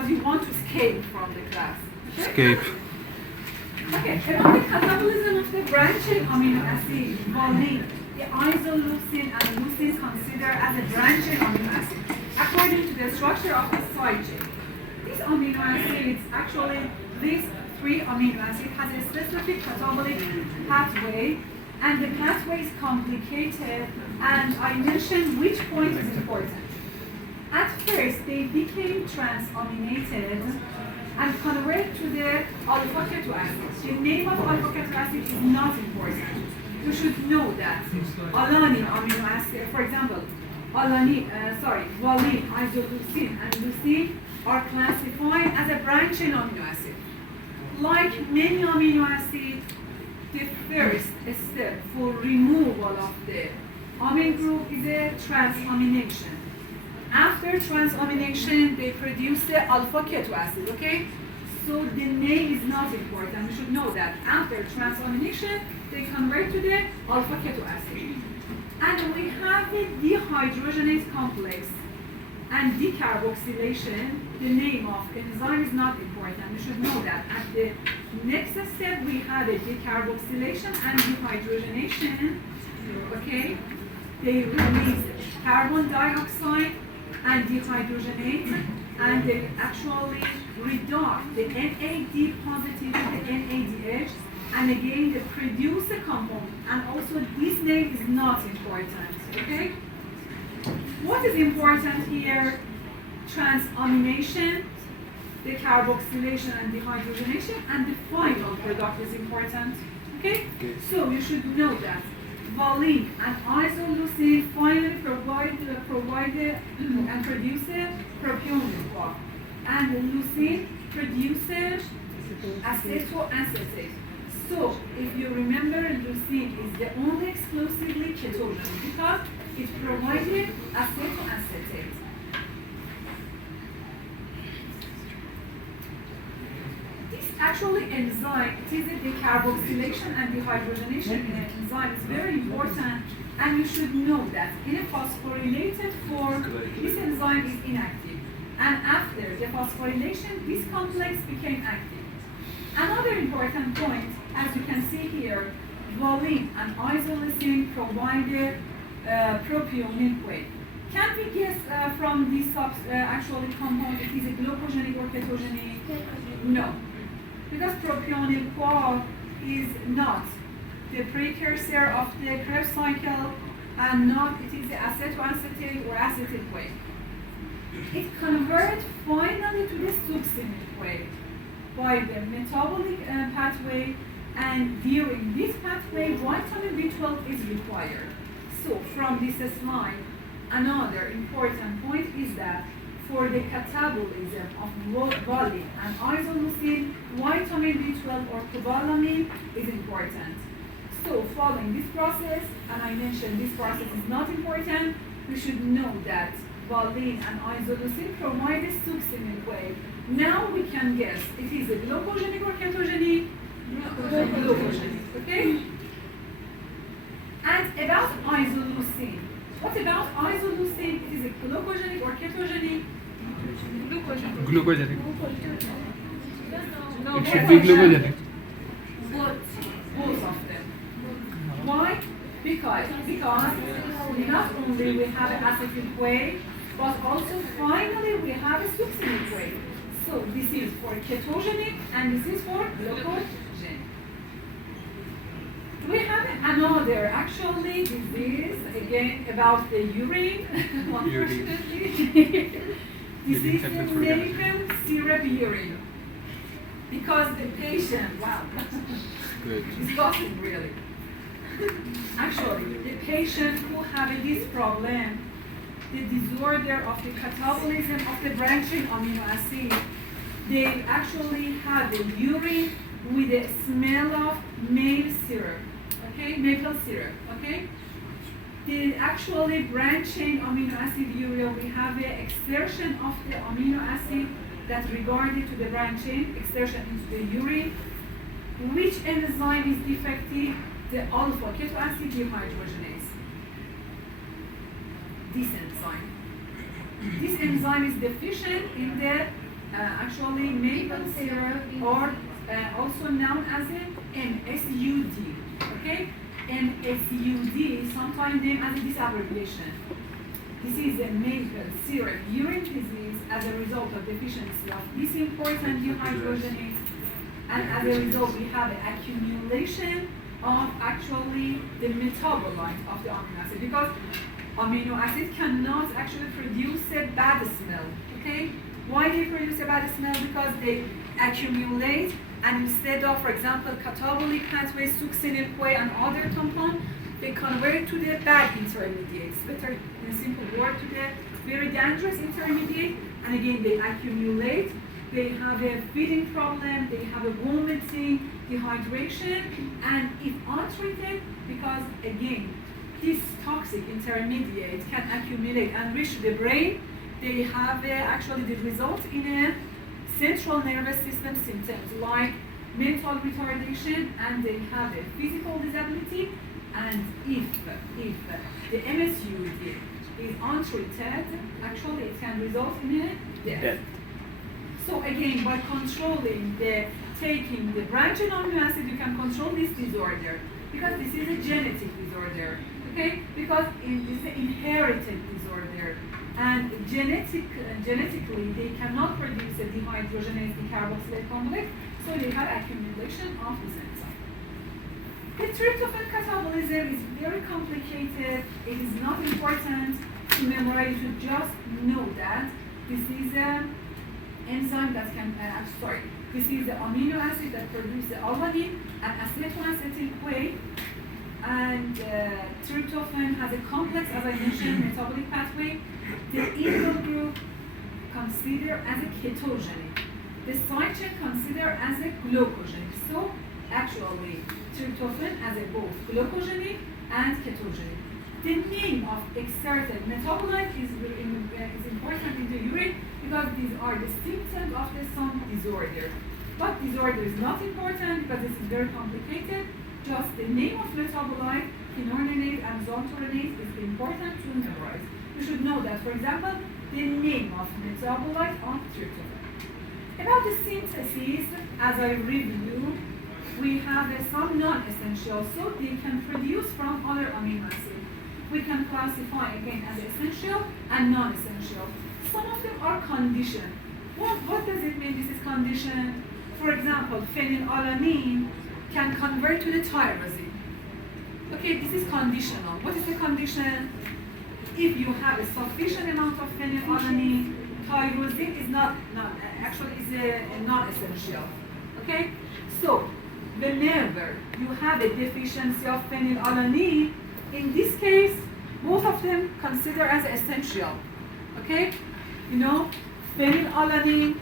because you want to escape from the class. Okay? Escape. Okay, about the catabolism of the branching amino acid, valine, the isoleucine and leucine considered as a branching amino acid according to the structure of the side chain. These amino acids, actually, these three amino acids has a specific catabolic pathway, and the pathway is complicated, and I mentioned which point is important. At first, they became transaminated and converted to the alpha-keto acid. The name of alpha-keto acid is not important. You should know that alanine amino acid, for example, valine, isoleucine, and leucine are classified as a branching amino acid. Like many amino acids, the first step for removal of the amine group is a transamination. After transamination, they produce the alpha-keto acid, okay? So the name is not important. You should know that after transamination, they convert to the alpha-keto acid. And we have the dehydrogenase complex and decarboxylation. The name of enzyme is not important. You should know that. At the next step, we have a decarboxylation and dehydrogenation, okay? They release carbon dioxide and dehydrogenate, and they actually reduce the NAD positive to the NADH, and again they produce a compound. And also this name is not important, okay? What is important here? Transamination, the carboxylation and dehydrogenation, and the final product is important, okay? So you should know that valine and isoleucine finally provide and produce propionic CoA, and leucine produces acetoacetate. So if you remember, leucine is the only exclusively ketogenic because it provided acetoacetate. Actually, enzyme, it is a decarboxylation and dehydrogenation enzyme. It's very important, and you should know that in a phosphorylated form, this enzyme is inactive. And after the phosphorylation, this complex became active. Another important point, as you can see here, valine and isoleucine provide propionic weight. Can we guess from this actually compound it is a glucogenic or ketogenic? No. Because propionyl CoA is not the precursor of the Krebs cycle, and not it is the acetoacetate or acetate way. It converts finally to the succinic way by the metabolic pathway, and during this pathway, vitamin B12 is required. So from this slide, another important point is that for the catabolism of valine and isoleucine, vitamin B12 or cobalamin is important. So following this process, and I mentioned this process is not important, we should know that valine and isoleucine provide a succinic way. Now we can guess it is a glucogenic or ketogenic? Glucogenic, okay? And about isoleucine, what about isoleucine? It is a glucogenic or ketogenic? Glucogenic. No, It should be glucogenic. Both of them. Why? Because not only we have an acetic way, but also finally we have a succinic way. So this is for ketogenic and this is for glucogenic. We have another actually disease again about the urine. Unfortunately. This is the maple syrup urine. Because the patient, wow, disgusting really. Actually, the patient who have this problem, the disorder of the catabolism of the branching amino acid, they actually have the urine with the smell of maple syrup, okay, maple syrup, okay. The actually branching amino acid urea, we have the exertion of the amino acid that regarded to the branching, exertion into the urine. Which enzyme is defective? The alpha-keto acid dehydrogenase. This enzyme. This enzyme is deficient in the actually maple syrup, or also known as MSUD. Okay, MSUD, sometimes named as this abbreviation. This is a maple syrup urine disease as a result of deficiency of this important dehydrogenase, and as a result we have an accumulation of actually the metabolite of the amino acid, because amino acid cannot actually produce a bad smell. Okay, why they produce a bad smell? Because they accumulate, and instead of, for example, catabolic pathway, succinyl-CoA and other tampon, they convert to the bad intermediates, better in simple word, to the very dangerous intermediate, and again they accumulate, they have a feeding problem, they have a vomiting, dehydration, and if untreated, because again this toxic intermediate can accumulate and reach the brain, they have actually the result in a central nervous system symptoms like mental retardation, and they have a physical disability. And if the MSUD is untreated, actually it can result in a death. So again, by controlling taking the branch amino acid, you can control this disorder, because this is a genetic disorder. Okay, because this is an inherited disorder, and genetically they cannot produce a dehydrogenase decarboxylate complex, so they have accumulation of this enzyme. The tryptophan catabolism is very complicated. It is not important to memorize. You just know that this is an enzyme that can, this is the amino acid that produces alanine and acetoacetyl-CoA, and tryptophan has a complex, as I mentioned, metabolic pathway. The indole group considered as a ketogenic. The side chain considered as a glucogenic. So actually, tryptophan as a both glucogenic and ketogenic. The name of exerted metabolite is important in the urine, because these are the symptoms of some disorder. But disorder is not important because this is very complicated. Just the name of metabolite, quinolinase and xanthorrhinase, is important to memorize. You should know that, for example, the name of metabolite of tryptophan. About the synthesis, as I review, we have some non-essential, so they can produce from other amino acids. We can classify again as essential and non-essential. Some of them are conditioned. What does it mean this is conditioned? For example, phenylalanine can convert to the tyrosine. Okay, this is conditional. What is the condition? If you have a sufficient amount of phenylalanine, tyrosine is actually is a non-essential. Okay, so whenever you have a deficiency of phenylalanine, in this case, both of them consider as essential. Okay, you know, phenylalanine.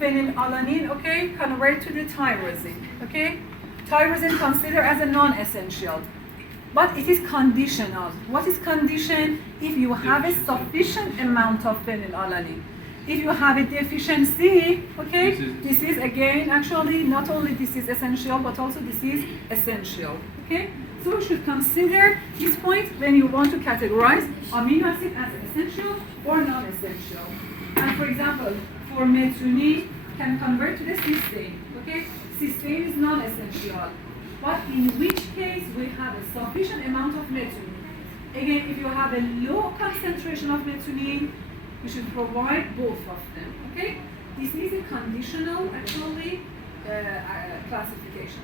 Phenylalanine, okay, convert to the tyrosine, okay? Tyrosine considered as a non-essential, but it is conditional. What is condition? If you have a sufficient amount of phenylalanine. If you have a deficiency, okay, this is again, actually, not only this is essential, but also this is essential, okay? So you should consider this point when you want to categorize amino acid as essential or non-essential. And for example, for methionine can convert to the cysteine. Okay, cysteine is non-essential, but in which case we have a sufficient amount of methionine. Again, if you have a low concentration of methionine, you should provide both of them. Okay, this is a conditional actually classification.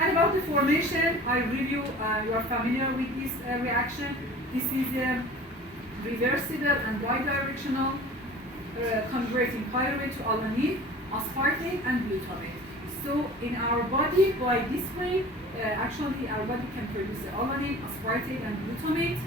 And about the formation, I review. You are familiar with this reaction. This is a reversible and bidirectional. Converting pyruvate to alanine, aspartate, and glutamate. So in our body, by this way, actually our body can produce alanine, aspartate, and glutamate.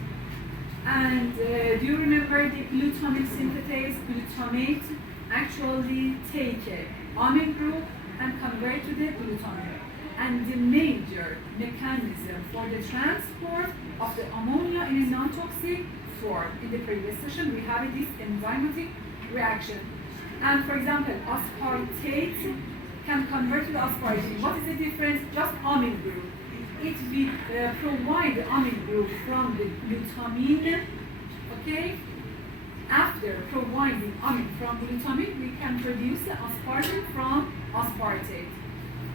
And do you remember the glutamate synthetase? Glutamate actually take a amine group and convert to the glutamate. And the major mechanism for the transport of the ammonia in a non-toxic form. In the previous session, we have this enzymatic reaction. And for example, aspartate can convert to the aspartate. What is the difference? Just amine group. it will provide the amine group from the glutamine, okay? After providing amine from glutamine, we can produce the aspartate from aspartate.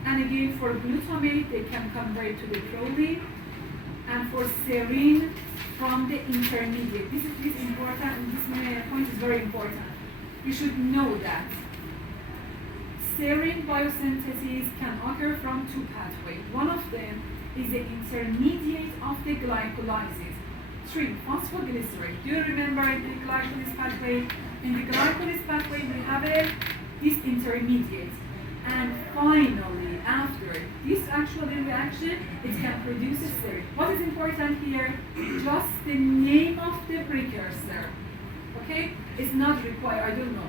And again, for glutamate, they can convert to the proline, and for serine, from the intermediate. This is important, and this point is very important. You should know that serine biosynthesis can occur from two pathways. One of them is the intermediate of the glycolysis, 3-phosphoglycerate. Do you remember the glycolysis pathway? In the glycolysis pathway, we have this intermediate. And finally, after this actually reaction, it can produce a serine. What is important here? Just the name of the precursor. Okay? It's not required, I don't know.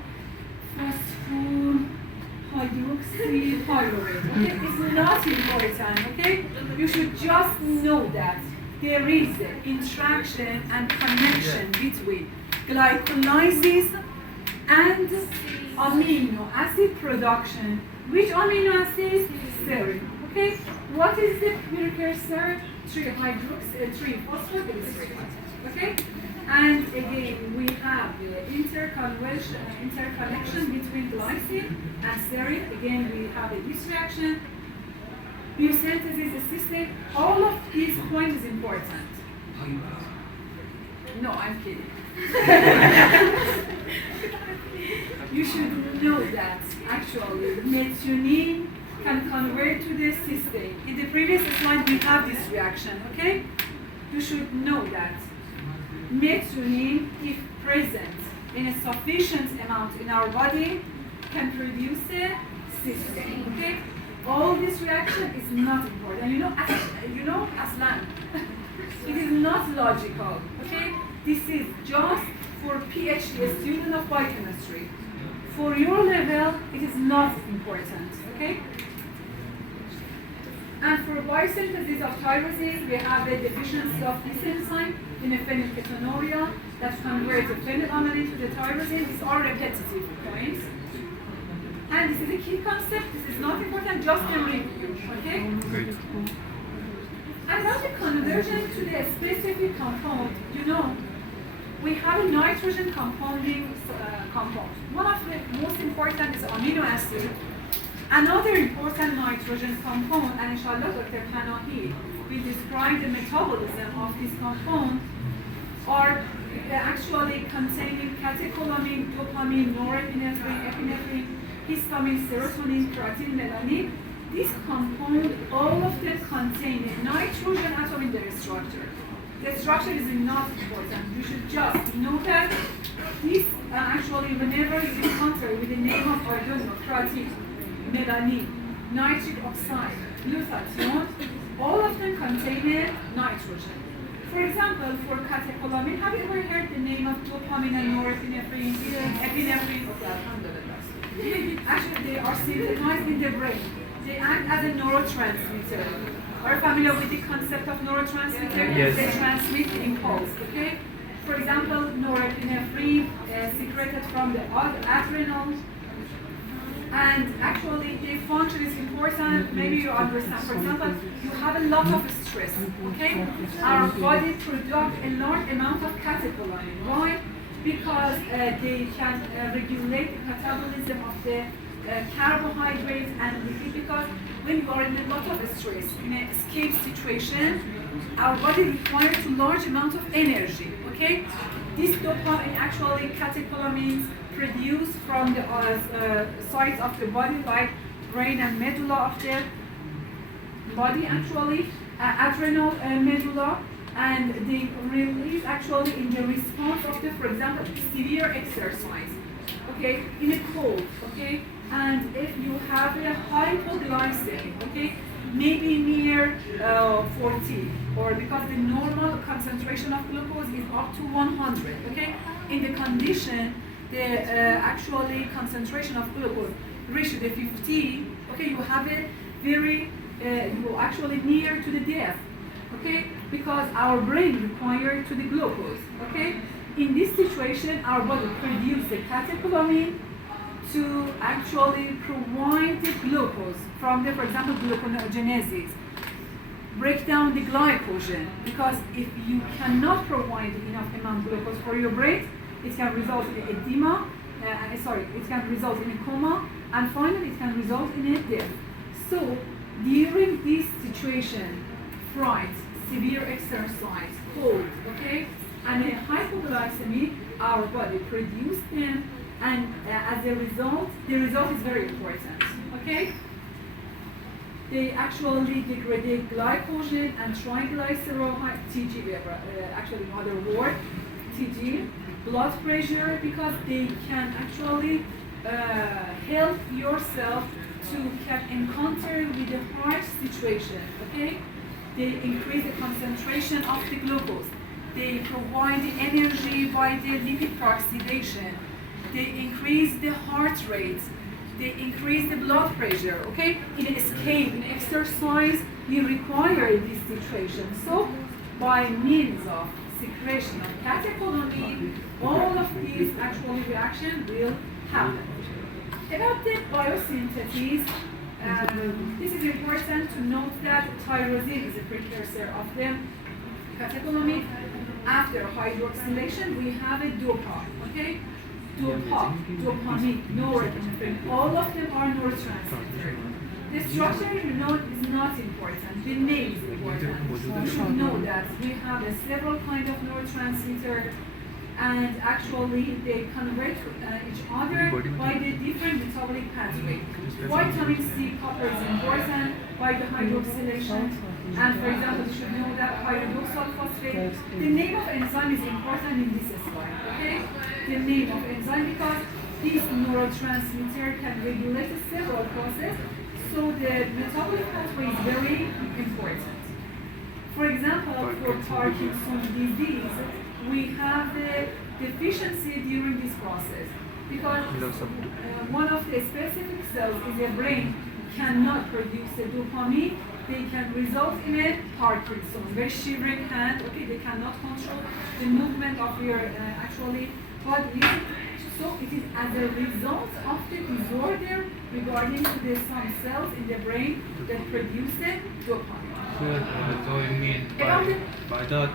Hydroxypyruvate. Okay? It's not important. Okay? You should just know that there is an interaction and connection between glycolysis and amino acid production. Which amino acid? Serine. Okay? What is the precursor? 3-phosphoglycerate. Okay? And again, we have the interconnection between glycine and serine. Again, we have this reaction. Biosynthesis assisted. All of these points is important. No, I'm kidding. You should know that actually methionine can convert to the cysteine. In the previous slide, we have this reaction, okay? You should know that methionine, if present in a sufficient amount in our body, can produce a cysteine, okay? All this reaction is not important. Aslan, it is not logical, okay? This is just for PhD, a student of biochemistry. For your level, it is not important, okay? And for biosynthesis of tyrosine, we have the deficiency of this enzyme in a phenylketonuria that converts the phenylalanine to the tyrosine. These are repetitive points. And this is a key concept. This is not important, just a review, okay? Great. And now the conversion to the specific compound, we have a nitrogen compounding compound. One of the most important is amino acid. Another important nitrogen compound, and inshallah Dr. Panahi will describe the metabolism of this compound, are actually containing catecholamine, dopamine, norepinephrine, epinephrine, histamine, serotonin, creatine, melanin. This compound, all of them contain a nitrogen atom in their structure. The structure is not important. You should just know that this actually, whenever you encounter with the name of creatine, melanin, nitric oxide, glutathione, all of them contain nitrogen. For example, for catecholamine, have you ever heard the name of dopamine and norepinephrine, epinephrine? Actually, they are synthesized in the brain. They act as a neurotransmitter. Are you familiar with the concept of neurotransmitter? Yes. They transmit impulse, okay? For example, norepinephrine secreted from the adrenal. And actually, the function is important. Maybe you understand. For example, you have a lot of stress, okay? Our body produces a large amount of catecholamine. Why? Because they can regulate the metabolism of the carbohydrates and lipid, because when you are in a lot of stress, in an escape situation, our body requires a large amount of energy, okay? This dopamine, actually catecholamines, produced from the sides of the body, like brain and medulla of the body, actually, adrenal medulla, and they release actually in the response of the, for example, severe exercise, okay, in a cold, okay, and if you have a hypoglycemia, okay, maybe near 40, or because the normal concentration of glucose is up to 100, okay, in the condition, the actually concentration of glucose reach the 50, okay, you have it very, you actually near to the death, okay, because our brain requires to the glucose, okay. In this situation, our body produces the catecholamine to actually provide the glucose from the, for example, gluconeogenesis. break down the glycogen, because if you cannot provide enough amount of glucose for your brain, it can result in edema, it can result in a coma, and finally it can result in a death. So during this situation, fright, severe exercise, cold, okay, and a hypoglycemia, our body produces them, and as a result, the result is very important, okay? They actually degrade glycogen and triglyceride, TG, actually another word, TG, blood pressure, because they can actually help yourself to can encounter with the harsh situation, okay? They increase the concentration of the glucose. They provide the energy by the lipid peroxidation. They increase the heart rate. They increase the blood pressure, okay? In escape, in exercise, we require this situation. So, by means of secretion of catecholamine, all of these actually reactions will happen. About the biosynthesis, this is important to note that tyrosine is a precursor of the catecholamine. After hydroxylation, we have a dopa, okay? Dopamine, norepinephrine, all of them are neurotransmitters. The structure is not important, the name is important. You should know that we have several kinds of neurotransmitters, and actually they convert each other by the different metabolic pathway. Vitamin C, copper is important by the hydroxylation, and for example, you should know that pyridoxal phosphate. The name of enzyme is important in this slide, okay? The name of enzyme, because this neurotransmitter can regulate several processes, so the metabolic pathway is very important. For example, for Parkinson's disease, we have the deficiency during this process, because one of the specific cells in the brain cannot produce the dopamine. They can result in a Parkinson's, very shivering hand, okay, they cannot control the movement of your actually body. So it is as a result of the disorder regarding to the some cells in the brain that produce the dopamine. So you mean by that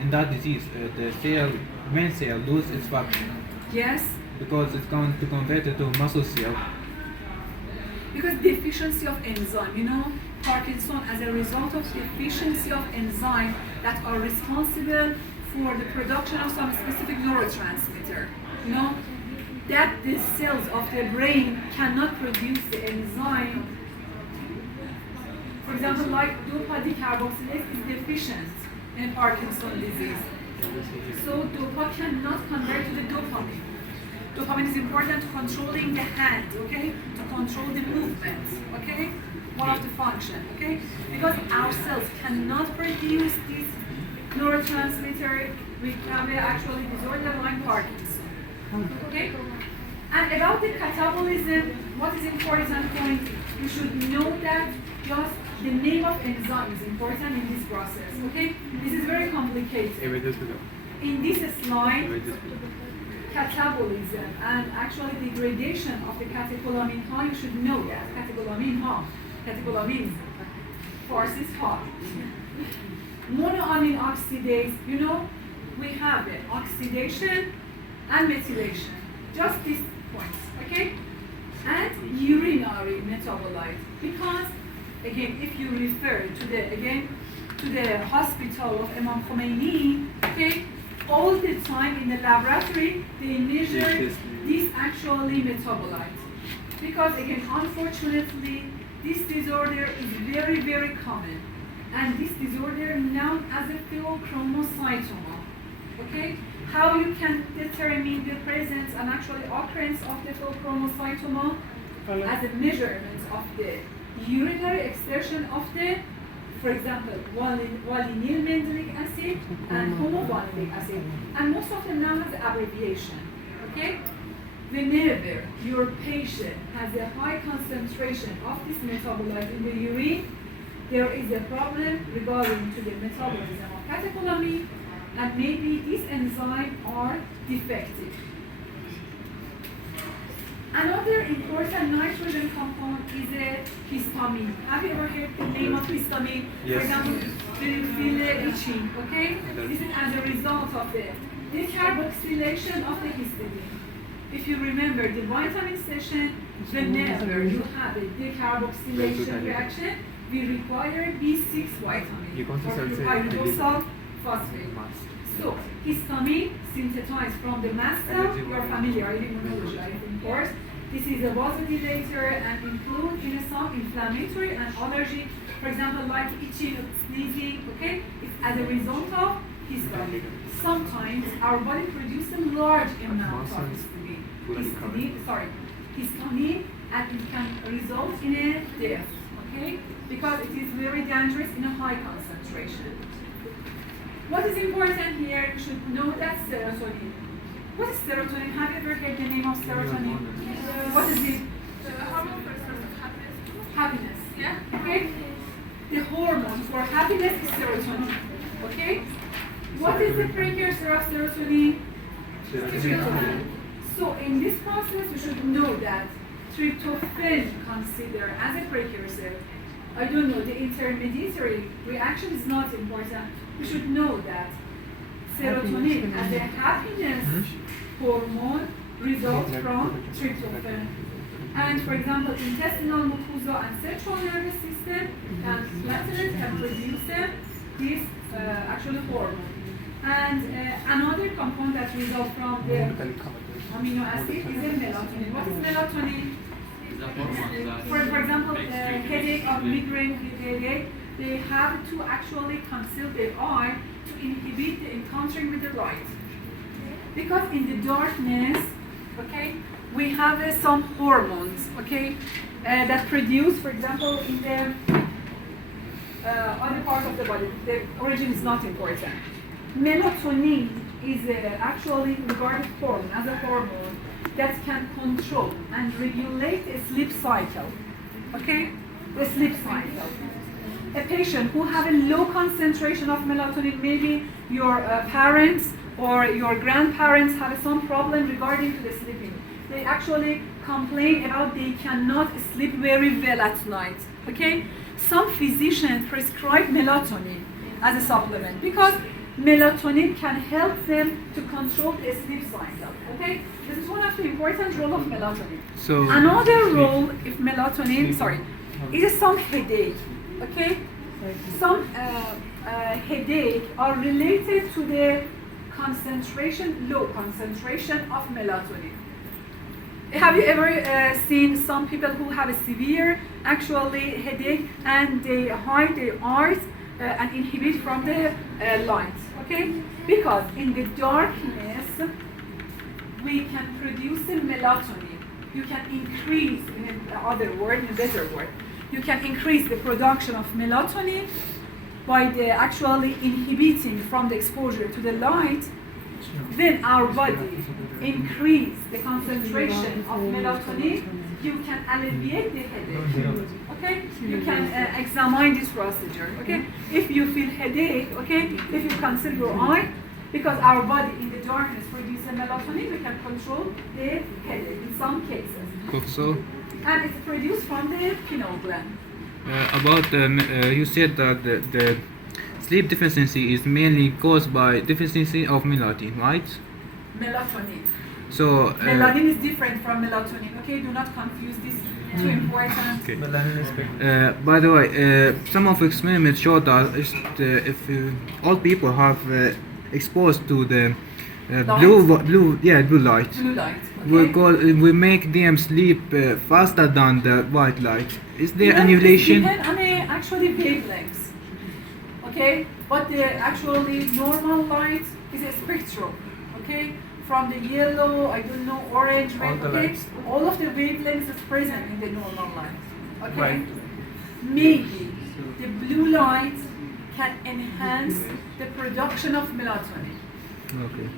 in that disease, the cell, brain cell lose its function? Yes. Because it's going to convert it to muscle cell. Because deficiency of enzyme, you know, Parkinson as a result of deficiency of enzyme that are responsible for the production of some specific neurotransmitter, you know, that the cells of the brain cannot produce the enzyme. For example, like dopa decarboxylase is deficient in Parkinson's disease. So dopa cannot convert to the dopamine. Dopamine is important to controlling the hand, okay? To control the movements, okay? One of the functions, okay? Because our cells cannot produce this neurotransmitter, we have actually disorder like Parkinson, okay? And about the catabolism, what is important point? You should know that just the name of enzyme is important in this process, okay? This is very complicated. In this slide, catabolism and actually degradation of the catecholamine high, you should know that. Catecholamine high. Catecholamine, Farsi is high. Monoamine oxidase, you know, we have the oxidation and methylation. Just these points, okay? And urinary metabolite. Because, again, if you refer to the hospital of Imam Khomeini, okay, all the time in the laboratory, they measure this actually metabolite. Because again, unfortunately, this disorder is very, very common. And this disorder known as a pheochromocytoma. Okay? How you can determine the presence and actually occurrence of the pheochromocytoma as a measurement of the urinary excretion of the, for example, valine mandelic acid and homovalinic acid. And most of them now has abbreviation. Okay? Whenever your patient has a high concentration of this metabolite in the urine, there is a problem regarding to the metabolism of catecholamine, and maybe these enzymes are defective. Another important nitrogen compound is a histamine. Have you ever heard the name of histamine? Yes. For example, do you feel itching? Okay? This is as a result of the decarboxylation of the histamine. If you remember the vitamin session, whenever you have a decarboxylation reaction, we require B6 vitamin or pyridoxal phosphate. So, histamine synthesized from the mast cell, you are familiar in immunology, I think, of course. This is a vasodilator and include in some inflammatory and allergy, for example, like itching, sneezing, okay? It's as a result of histamine. Sometimes our body produces a large amount of histamine, and it can result in a death, okay? Because it is very dangerous in a high concentration. What is important here, you should know that serotonin. What is serotonin? Have you ever heard the name of serotonin? What is it? The hormone for source of happiness. Happiness. Yeah. Okay? The hormone for happiness is serotonin. Okay? What is the precursor of serotonin? Tryptophan. So in this process, you should know that tryptophan considered as a precursor. I don't know, the intermediary reaction is not important. We should know that serotonin as a happiness hormone results from tryptophan. And for example, intestinal mucosa and central nervous system and platelets can produce this actual hormone. And another compound that results from the amino acid is a melatonin. What is melatonin? For example, headache or migraine headache, they have to actually conceal their eye to inhibit the encountering with the light. Because in the darkness, okay, we have some hormones, okay, that produce, for example, in the other part of the body. The origin is not important. Melatonin is actually regarded hormone as a hormone that can control and regulate a sleep cycle. Okay, the sleep cycle. A patient who have a low concentration of melatonin, maybe your parents or your grandparents have some problem regarding to the sleeping. They actually complain about they cannot sleep very well at night. Okay, some physicians prescribe melatonin as a supplement because melatonin can help them to control the sleep cycle. Okay, this is one of the important role of melatonin. So another role, if melatonin, is some headache. Okay, some headache are related to the low concentration of melatonin. Have you ever seen some people who have a severe actually headache and they hide their eyes and inhibit from the light? Okay, because in the darkness we can produce the melatonin. You can increase, in another word, in a better word, you can increase the production of melatonin by the actually inhibiting from the exposure to the light. Then our body increase the concentration of melatonin. You can alleviate the headache. Okay, you can examine this procedure. Okay, if you feel headache, okay, if you conceal your eye, because our body in the darkness produces melatonin, we can control the headache in some cases. hope so. And it's produced from the pineal gland. You said that the sleep deficiency is mainly caused by deficiency of melatonin, right? Melatonin. So Melanin is different from melatonin. Okay, do not confuse this. Too important. okay. By the way, some of experiments show that if all people have exposed to the blue light, Blue light. Okay. we make them sleep faster than the white light. Is there any relation? Depend on actually wavelengths. Okay, but the actually normal light is a spectrum. Okay, from the yellow, I don't know, orange, red. Okay, all of the wavelengths is present in the normal light. Okay, Right. maybe the blue light can enhance the production of melatonin. Okay.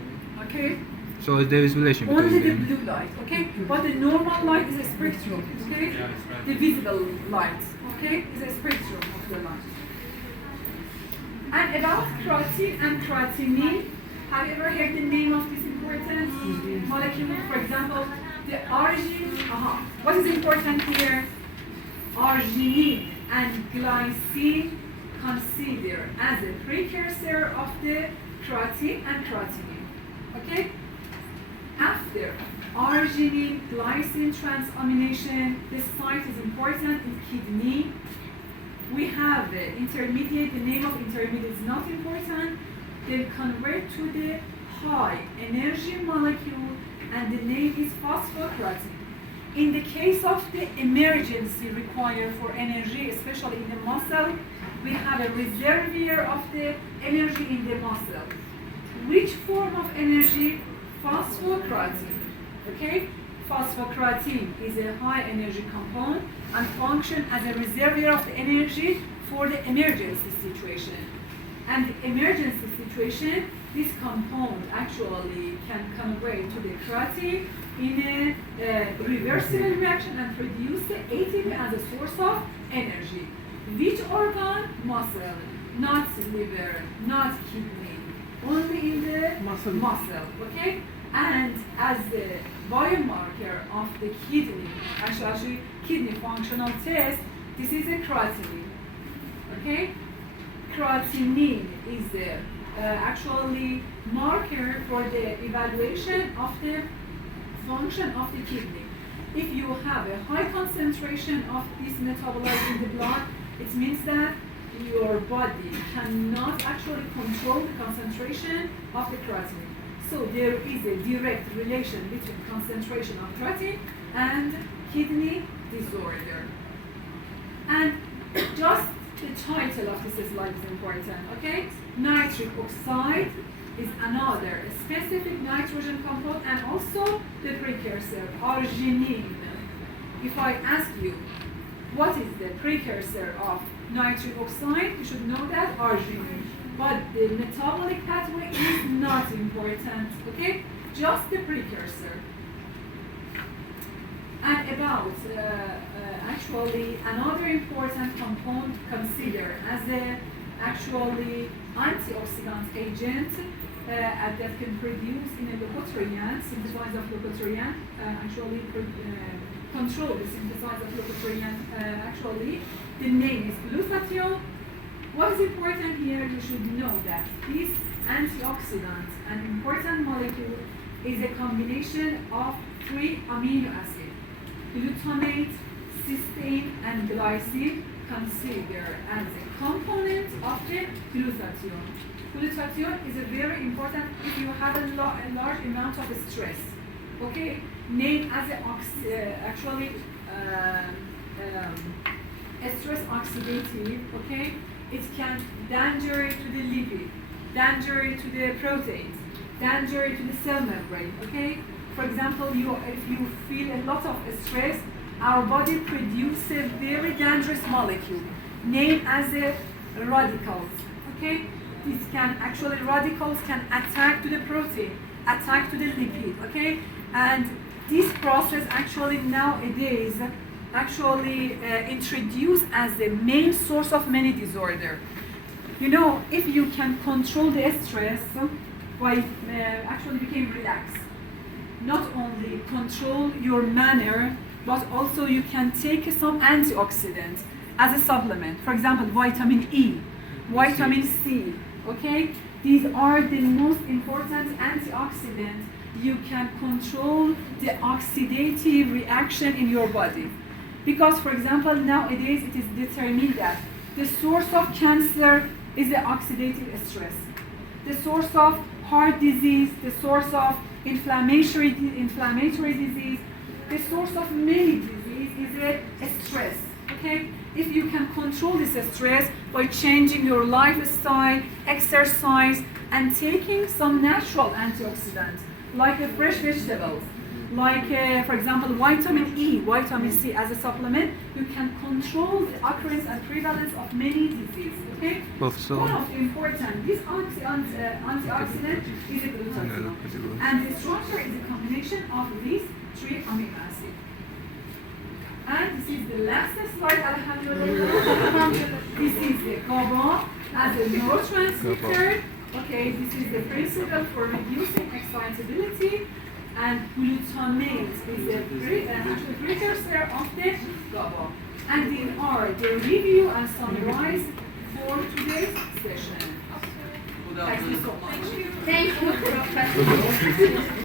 Okay. So there is relation Only between the them. blue light, okay? But the normal light is a spectrum, okay? The visible light, okay, is a spectrum of the light. And about creatine and creatinine, have you ever heard the name of this important molecule? For example, The arginine, what is important here? Arginine and glycine considered as a precursor of the creatine and creatinine. Okay? After arginine glycine transamination, this site is important in kidney. We have intermediate, the name of intermediate is not important. They convert to the high energy molecule and the name is phosphocreatine. In the case of the emergency required for energy, especially in the muscle, we have a reservoir of the energy in the muscle. Which form of energy? Phosphocreatine. Okay? Phosphocreatine is a high energy compound and function as a reservoir of the energy for the emergency situation. And the emergency situation, this compound actually can convert to the creatine in a reversible reaction and produce the ATP as a source of energy. Which organ? Muscle, not liver, not kidney, only in the muscle, okay? And as the biomarker of the kidney, actually kidney functional test, this is a creatinine, okay? Creatinine is the actually marker for the evaluation of the function of the kidney. If you have a high concentration of this metabolite in the blood, it means that your body cannot actually control the concentration of the creatinine. So there is a direct relation between concentration of creatine and kidney disorder. And just the title of this slide is important, okay? Nitric oxide is another specific nitrogen compound and also the precursor, arginine. If I ask you, what is the precursor of nitric oxide? You should know that arginine. But the metabolic pathway is not important, okay? Just the precursor. And about actually another important compound considered as a actually antioxidant agent that can produce in a leukotriene, synthesize of leukotriene, actually control the synthesize of leukotriene. Actually, the name is glutathione. What is important here? You should know that this antioxidant, an important molecule, is a combination of 3 amino acids: glutamate, cysteine, and glycine, considered as a component of the glutathione. Glutathione is a very important if you have a large amount of stress. Okay, named as a actually stress oxidative. Okay, it can danger to the lipid, danger to the proteins, danger to the cell membrane. Okay, for example, if you feel a lot of stress, our body produces a very dangerous molecule named as a radicals. Okay, this can actually radicals can attack to the protein, attack to the lipid. Okay, and this process actually nowadays actually introduced as the main source of many disorder. You know, if you can control the stress by actually became relaxed, not only control your manner, but also you can take some antioxidants as a supplement. For example, vitamin E, vitamin C, okay? These are the most important antioxidants. You can control the oxidative reaction in your body. Because, for example, nowadays it is determined that the source of cancer is the oxidative stress. The source of heart disease, the source of inflammatory disease, the source of many disease is a stress. Okay? If you can control this stress by changing your lifestyle, exercise, and taking some natural antioxidants, like fresh vegetables, like, for example, vitamin E, vitamin C as a supplement, you can control the occurrence and prevalence of many diseases. Okay? One of the important, this antioxidant is a glutathione. And the structure is a combination of these 3 amino acids. And this is the last slide, alhamdulillah. This is the GABA as a neurotransmitter. Okay, this is the principle for reducing excitability. and glutamate is a actually precursor of the GABA. And these are the review and summarize for today's session. Thank you so much. Thank you, Professor.